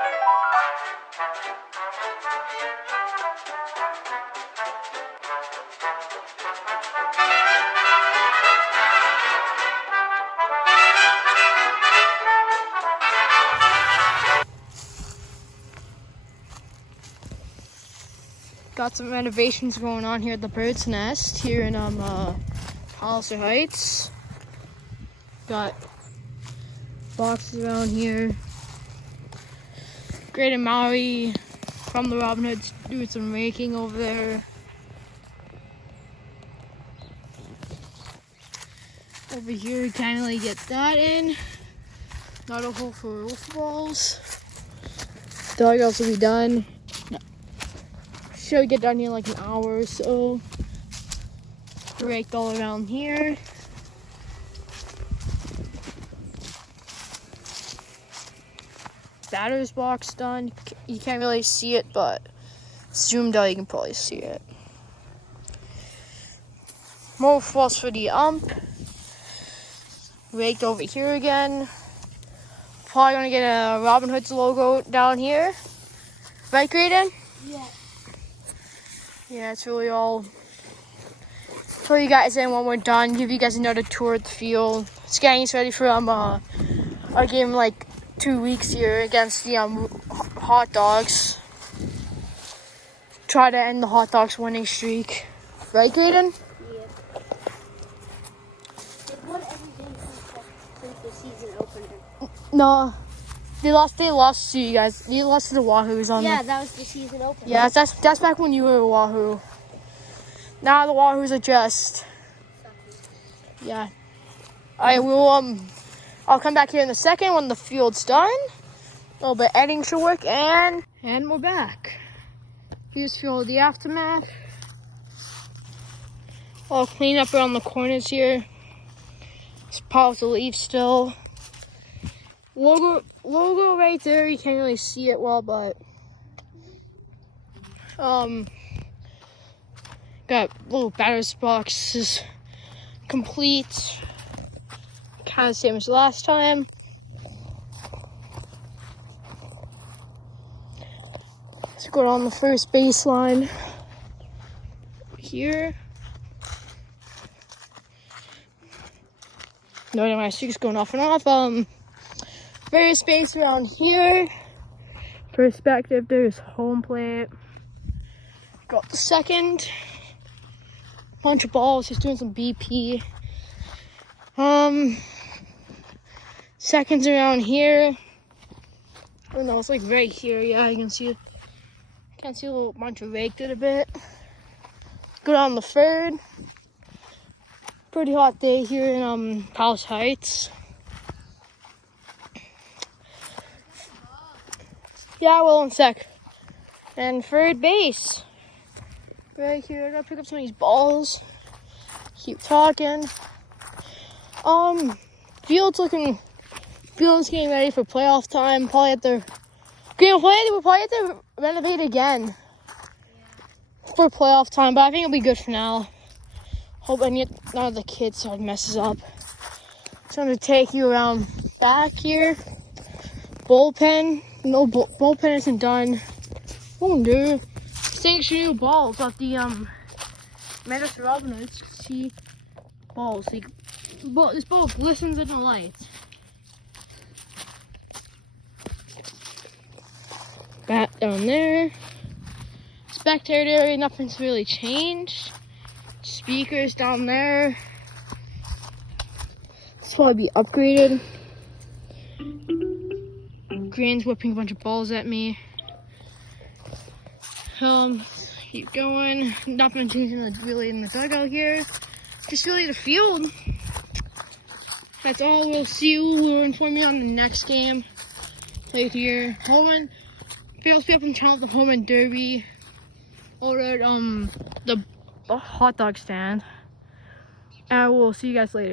Got some renovations going on here at the Bird's Nest here in Hollister Heights. Got boxes around here. Great and Maui from the Robin Hoods doing some raking over there. Over here, can't really get that in. Not a hole for roof balls. Dugouts will be done. Should get done in like an hour or so. Raked all around here. Batter's box done. You can't really see it, but zoomed out you can probably see it. More falls for the ump. Raked over here again. Probably gonna get a Robin Hood's logo down here. Right, Graydon? Yeah. Yeah, it's really all. Show you guys in when we're done. Give you guys another tour of the field. It's getting us ready for our game in like 2 weeks here against the Hot Dogs. Try to end the Hot Dogs winning streak. Right, Graydon? Yeah. They've won every game since the season opened. No. They lost to you guys. They lost to the Wahoos on that was the season opener. Yeah, that's back when you were a Wahoo. Now the Wahoos are just yeah. I will I'll come back here in a second when the field's done. A little bit editing should work and we're back. Here's field the aftermath. I'll clean up around the corners here. There's piles of leaves still. Logo right there, you can't really see it well, but got little batter's boxes complete, kind of same as last time. Let's go on the first baseline here. No, my streak's going off and off. Various space around here. Perspective, there's home plate. Got the second. Bunch of balls, just doing some BP. Seconds around here. Oh no, it's like right here. Yeah, you can see it. Can see a little bunch of raked it a bit. Go down the third. Pretty hot day here in Palace Heights. Yeah, I will in a sec. And third base. Right here, I gotta pick up some of these balls. Keep talking. Field's getting ready for playoff time. We'll probably have to renovate again for playoff time, but I think it'll be good for now. Hope none of the kids side messes up. So I'm gonna take you around back here. Bullpen. No, bullpen isn't done. Oh, dude. Thanks for new balls off the Meadows Robin Hoods. See balls. Like, this ball glistens in the lights. Bat down there. Spectator area, nothing's really changed. Speakers down there. This will probably be upgraded. Green's whipping a bunch of balls at me. Keep going. Nothing changing really in the dugout here. Just really the field. That's all. We'll see you. We'll inform you on the next game. Played here. Holman. Fails be up on the channel of the Holman Derby. Over at the hot dog stand. And we'll see you guys later.